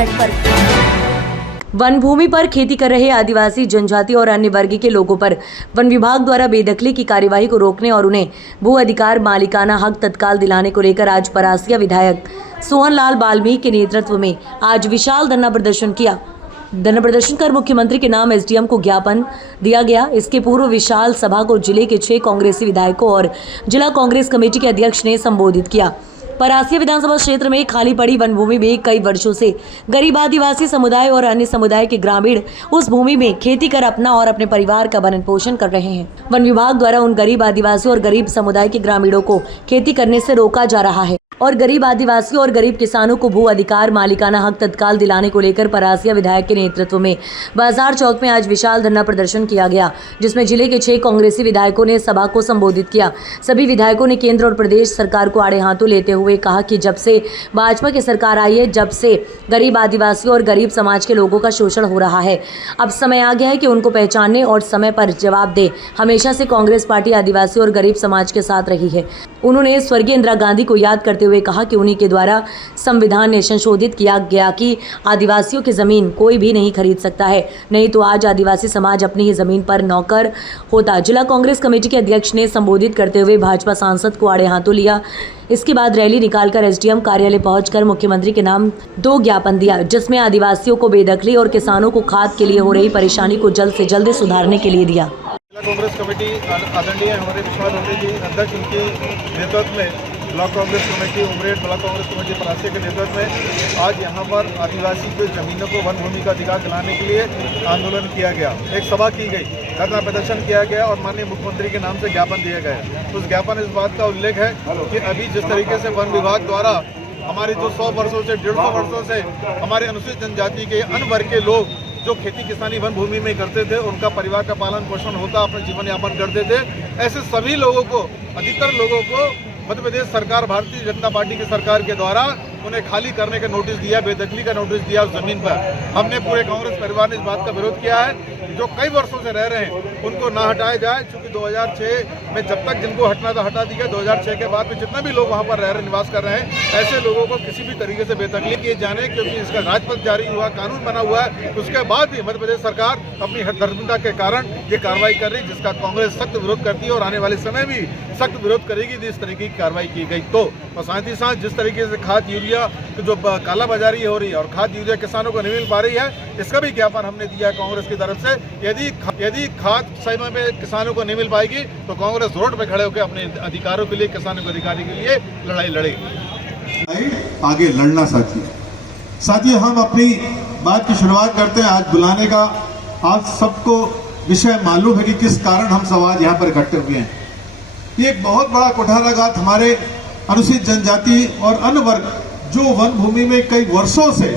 Network. One भूमि पर खेती कर रहे आदिवासी, जनजाति और अन्य वर्ग के लोगों पर वन विभाग द्वारा बेदखली की कार्यवाही को रोकने और उन्हें भू अधिकार मालिकाना हक तत्काल दिलाने को लेकर आज परासिया विधायक सोहन लाल बाल्मीकि के नेतृत्व में आज विशाल धरना प्रदर्शन किया। धरना प्रदर्शन कर मुख्यमंत्री के नाम एसडीएम को ज्ञापन दिया गया। इसके पूर्व विशाल सभा को जिले के 6 कांग्रेसी विधायकों और जिला कांग्रेस कमेटी के अध्यक्ष ने संबोधित किया। परासिया विधानसभा क्षेत्र में खाली पड़ी वन भूमि में कई वर्षों से गरीब आदिवासी समुदाय और अन्य समुदाय के ग्रामीण उस भूमि में खेती कर अपना और अपने परिवार का भरण पोषण कर रहे हैं। वन विभाग द्वारा उन गरीब आदिवासी और गरीब समुदाय के ग्रामीणों को खेती करने से रोका जा रहा है और गरीब आदिवासी और गरीब किसानों को भू अधिकार मालिकाना हक तत्काल दिलाने को लेकर परासिया विधायक के नेतृत्व में बाजार चौक में आज विशाल धरना प्रदर्शन किया गया, जिसमें जिले के 6 कांग्रेसी विधायकों ने सभा को संबोधित किया। सभी विधायकों ने केंद्र और प्रदेश सरकार को आड़े हाथों लेते हुए कहा कि जब से भाजपा की सरकार आई है, जब से गरीब आदिवासी और गरीब समाज के लोगों का शोषण हो रहा है। अब समय आ गया है कि उनको पहचानने और समय पर जवाब दे। हमेशा से कांग्रेस पार्टी आदिवासी और गरीब समाज के साथ रही है। उन्होंने स्वर्गीय इंदिरा गांधी को याद करते हुए कहा कि उन्हीं के द्वारा संविधान में संशोधित किया गया कि आदिवासियों की जमीन कोई भी नहीं खरीद सकता है, नहीं तो आज आदिवासी समाज अपनी ही जमीन पर नौकर होता। जिला कांग्रेस कमेटी के अध्यक्ष ने संबोधित करते हुए भाजपा सांसद को आड़े हाथों लिया। इसके बाद रैली निकालकर एसडीएम कार्यालय पहुंचकर मुख्यमंत्री के नाम 2 ज्ञापन दिया, जिसमें आदिवासियों को बेदखली और किसानों को खाद के लिए हो रही परेशानी को जल्द से जल्द सुधारने के लिए दिया। कांग्रेस कमेटी आदरणीय हमारे विश्वास होते जी अध्यक्ष उनके नेतृत्व में block Congress committee Umred block Congress committee Parasia के नेतृत्व में आज यहाँ पर आदिवासी की जमीनों को वन भूमि का अधिकार दिलाने के लिए आंदोलन किया गया। एक सभा की गई, धरना प्रदर्शन किया गया और माननीय मुख्यमंत्री के नाम से ज्ञापन दिया गया। उस ज्ञापन इस बात का उल्लेख है कि अभी जिस तरीके से वन विभाग द्वारा हमारे जो 100 वर्षों से 150 वर्षों से हमारे अनुसूचित जनजाति के अन्य वर्ग के लोग जो खेती किसानी वन भूमि में करते थे, उनका परिवार का पालन पोषण होता, अपना जीवन यापन करते थे, ऐसे सभी लोगों को, अधिकतर लोगों को मध्य प्रदेश सरकार, भारतीय जनता पार्टी की सरकार के द्वारा उन्हें खाली करने का नोटिस दिया, बेदखली का नोटिस दिया उस जमीन पर। हमने पूरे कांग्रेस परिवार ने इस बात का विरोध किया है जो कई वर्षों से रह रहे हैं उनको ना हटाया जाए, क्योंकि 2006 में जब तक जिनको हटना था हटा दिया। 2006 के बाद में जितना भी लोग वहाँ पर रह रहे निवास कर रहे हैं, ऐसे लोगों को किसी भी तरीके से बेदखली किए जाने, क्योंकि इसका राजपथ जारी हुआ, कानून बना हुआ है। उसके बाद भी मध्य प्रदेश सरकार अपनी हठधर्मिता के कारण ये कार्रवाई कर रही, जिसका कांग्रेस सख्त विरोध करती है और आने वाले समय भी सख्त विरोध करेगी इस तरीके की कार्रवाई की गई तो। और साथ ही साथ जिस तरीके से खाद यूरिया जो कालाबाजारी हो रही है और खाद यूरिया किसानों को नहीं मिल पा रही है, इसका भी ज्ञापन हमने दिया है कांग्रेस की तरफ से। यदि खाद समय में किसानों को नहीं मिल पाएगी तो कांग्रेस रोड पे खड़े होकर अपने अधिकारों के लिए, किसानों के अधिकारी के लिए लड़ाई लड़ेगी। आगे लड़ना साथियों, हम अपनी बात की शुरुआत करते हैं आज बुलाने का। आप सबको विषय मालूम है कि किस कारण हम सब आज यहाँ पर इकट्ठे हुए हैं। ये एक बहुत बड़ा कुठाराघात हमारे अनुसूचित जनजाति और अन्य वर्ग जो वन भूमि में कई वर्षों से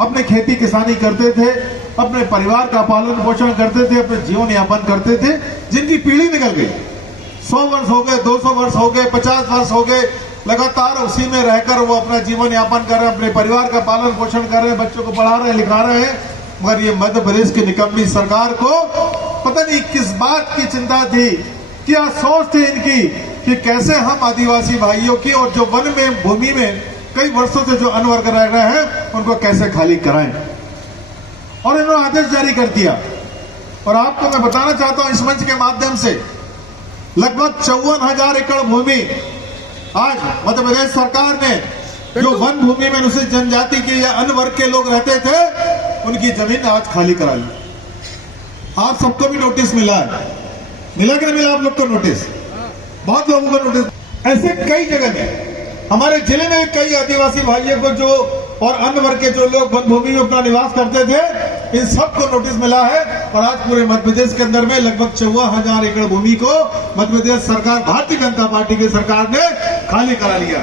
अपने खेती किसानी करते थे, अपने परिवार का पालन पोषण करते थे, अपने जीवन यापन करते थे, जिनकी पीढ़ी निकल गई। 100 वर्ष हो गए, 200 वर्ष हो गए, 50 वर्ष हो गए, लगातार उसी में रहकर वो अपना जीवन यापन कर रहे हैं, अपने परिवार का पालन पोषण कर रहे हैं, बच्चों को पढ़ा रहे हैं, लिखा रहे हैं। मगर ये मध्य प्रदेश की निकम्मी सरकार को पता नहीं किस बात की चिंता थी, क्या सोच थी इनकी कि कैसे हम आदिवासी भाइयों की और जो वन में भूमि में कई वर्षों से जो अन्य वर्ग रह रहे हैं उनको कैसे खाली कराएं। और इन्होंने आदेश जारी कर दिया। और आपको मैं बताना चाहता हूं इस मंच के माध्यम से, लगभग 54,000 एकड़ भूमि आज मध्य प्रदेश सरकार ने जो वन भूमि में अनुसूचित जनजाति के या अन्य वर्ग के लोग रहते थे, उनकी जमीन आज खाली करा ली। आप सबको भी नोटिस मिला है, मिला कि नहीं मिला आप लोग को नोटिस? बहुत लोगों को नोटिस। ऐसे कई जगह में हमारे जिले में कई आदिवासी भाइयों को जो और अन्य वर्ग के जो लोग वन भूमि में अपना निवास करते थे, इन सबको नोटिस मिला है। और आज पूरे मध्य प्रदेश के अंदर में लगभग 54,000 एकड़ भूमि को मध्य प्रदेश सरकार, भारतीय जनता पार्टी की सरकार ने खाली करा लिया।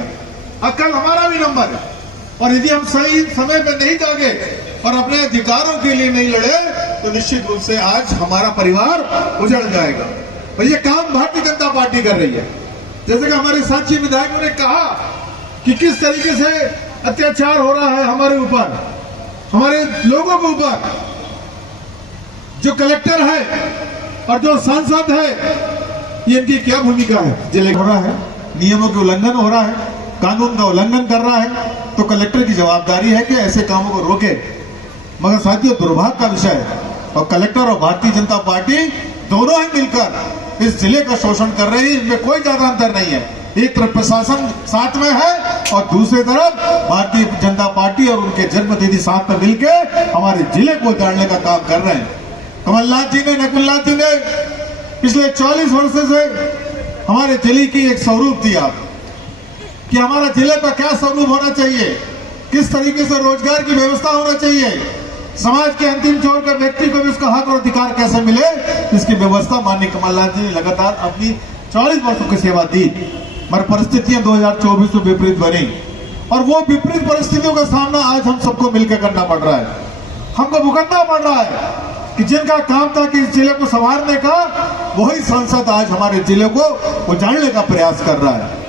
अब कल हमारा भी नंबर है और यदि हम सही समय पर नहीं जागे और अपने अधिकारों के लिए नहीं लड़े तो निश्चित रूप से आज हमारा परिवार उजड़ जाएगा। और ये काम भारतीय जनता पार्टी कर रही है। जैसे कि हमारे साथी विधायकों ने कहा कि किस तरीके से अत्याचार हो रहा है हमारे ऊपर, हमारे लोगों के ऊपर। जो कलेक्टर है और जो सांसद है, ये इनकी क्या भूमिका है? जिले हो रहा है, नियमों के उल्लंघन हो रहा है। कानून का उल्लंघन कर रहा है तो कलेक्टर की जवाबदारी है कि ऐसे कामों को रोके। मगर साथियों, दुर्भाग्य का विषय है और कलेक्टर और भारतीय जनता पार्टी दोनों ही मिलकर इस जिले का शोषण कर रही है। इनमें कोई ज्यादा अंतर नहीं है। एक तरफ प्रशासन साथ में है और दूसरी तरफ भारतीय जनता पार्टी और उनके जनप्रतिनिधि साथ में मिलकर हमारे जिले को उजाड़ने का काम कर रहे हैं। कमलनाथ जी ने, नकुलनाथ जी ने पिछले 40 वर्षों से हमारे जिले की एक स्वरूप दिया कि हमारा जिले का क्या स्वरूप होना चाहिए, किस तरीके से रोजगार की व्यवस्था होना चाहिए, समाज के अंतिम छोर का व्यक्ति को भी उसका हक और अधिकार कैसे मिले, इसकी व्यवस्था माननीय कमलनाथ जी ने लगातार अपनी 40 वर्षों की सेवा दी। मगर परिस्थितियां 2024 में विपरीत बनी और वो विपरीत परिस्थितियों का सामना आज हम सबको मिलकर करना पड़ रहा है। हमको भुगतना पड़ रहा है कि जिनका काम था कि इस जिले को संवारने का, वही सांसद आज हमारे जिले को उजाड़ने का प्रयास कर रहा है।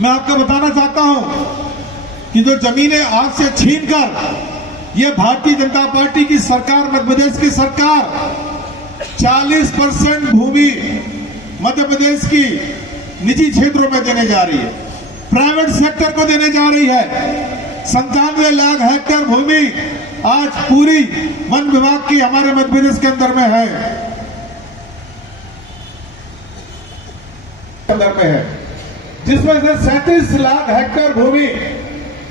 मैं आपको बताना चाहता हूं कि जो जमीनें आज से छीनकर ये भारतीय जनता पार्टी की सरकार, मध्य प्रदेश की सरकार 40% भूमि मध्य प्रदेश की निजी क्षेत्रों में देने जा रही है, प्राइवेट सेक्टर को देने जा रही है। 97 लाख हेक्टेयर भूमि आज पूरी वन विभाग की हमारे मध्य प्रदेश के अंदर में है, जिसमें से 37 लाख हेक्टेयर भूमि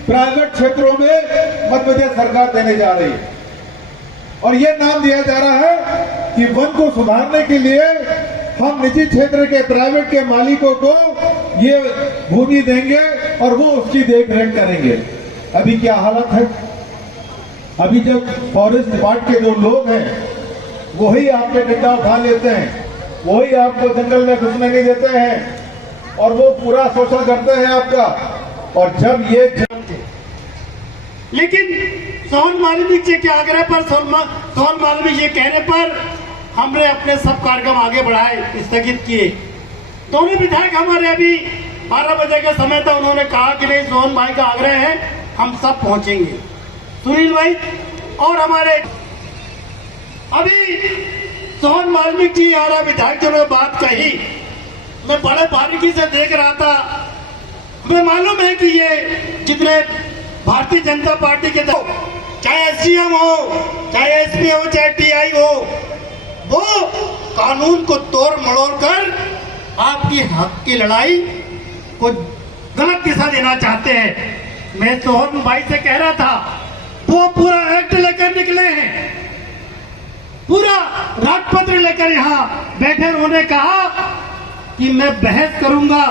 प्राइवेट क्षेत्रों में मध्य प्रदेश सरकार देने जा रही है। और यह नाम दिया जा रहा है कि वन को सुधारने के लिए हम निजी क्षेत्र के, प्राइवेट के मालिकों को ये भूमि देंगे और वो उसकी देखरेख करेंगे। अभी क्या हालत है? अभी जब फॉरेस्ट डिपार्टमेंट के जो लोग हैं वही आपके डंडा उठा लेते हैं, वही आपको जंगल में घुसने नहीं देते हैं और वो पूरा शोषण करते हैं आपका। और जब ये लेकिन सोहन मालवीय जी के आग्रह पर, सोहन मालवीय जी कहने पर हमने अपने सब कार्यक्रम आगे बढ़ाए, स्थगित किए। दोनों विधायक हमारे अभी 12 बजे का समय था, उन्होंने कहा कि नहीं, सोहन भाई का आग्रह है, हम सब पहुंचेंगे। सुनील भाई और हमारे अभी सोहन मालवीय जी और विधायक जो ने बात कही, मैं बड़े बारीकी से देख रहा था। मैं मालूम है कि ये जितने भारतीय जनता पार्टी के, चाहे एसडीएम हो, चाहे एसपी हो, चाहे टीआई हो, वो कानून को तोड़ मड़ोड़ कर आपकी हक की लड़ाई को गलत दिशा देना चाहते हैं। मैं सोहन भाई से कह रहा था, वो पूरा एक्ट लेकर निकले हैं, पूरा राजपत्र लेकर यहाँ बैठे। उन्होंने कहा कि मैं बहस करूंगा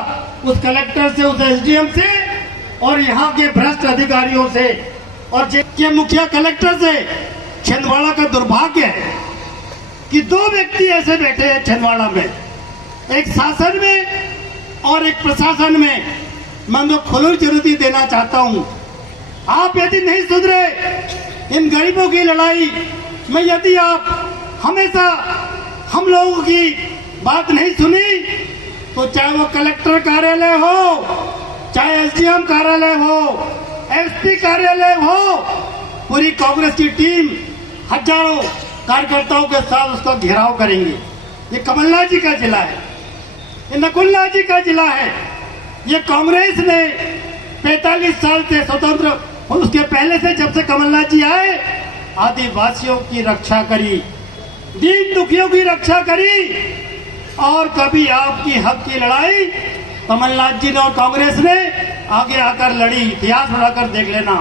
उस कलेक्टर से, उस एसडीएम से और यहाँ के भ्रष्ट अधिकारियों से और के मुखिया कलेक्टर से। छिंदवाड़ा का दुर्भाग्य है कि 2 व्यक्ति ऐसे बैठे हैं छिंदवाड़ा में, एक शासन में और एक प्रशासन में। मैं उनको खुली चुनौती देना चाहता हूं, आप यदि नहीं सुधरे इन गरीबों की लड़ाई में, यदि आप हमेशा हम लोगों की बात नहीं सुनी, तो चाहे वो कलेक्टर कार्यालय हो, चाहे एसडीएम कार्यालय हो, एसपी कार्यालय हो, पूरी कांग्रेस की टीम हजारों कार्यकर्ताओं के साथ उसका घेराव करेंगे। ये कमलनाथ जी का जिला है, ये नकुलनाथ जी का जिला है। ये कांग्रेस ने 45 साल से स्वतंत्र, उसके पहले से जब से कमलनाथ जी आए, आदिवासियों की रक्षा करी, दीन दुखियों की रक्षा करी। और कभी आपकी हक की लड़ाई कमलनाथ जी ने और कांग्रेस ने आगे आकर लड़ी, इतिहास बढ़ाकर देख लेना।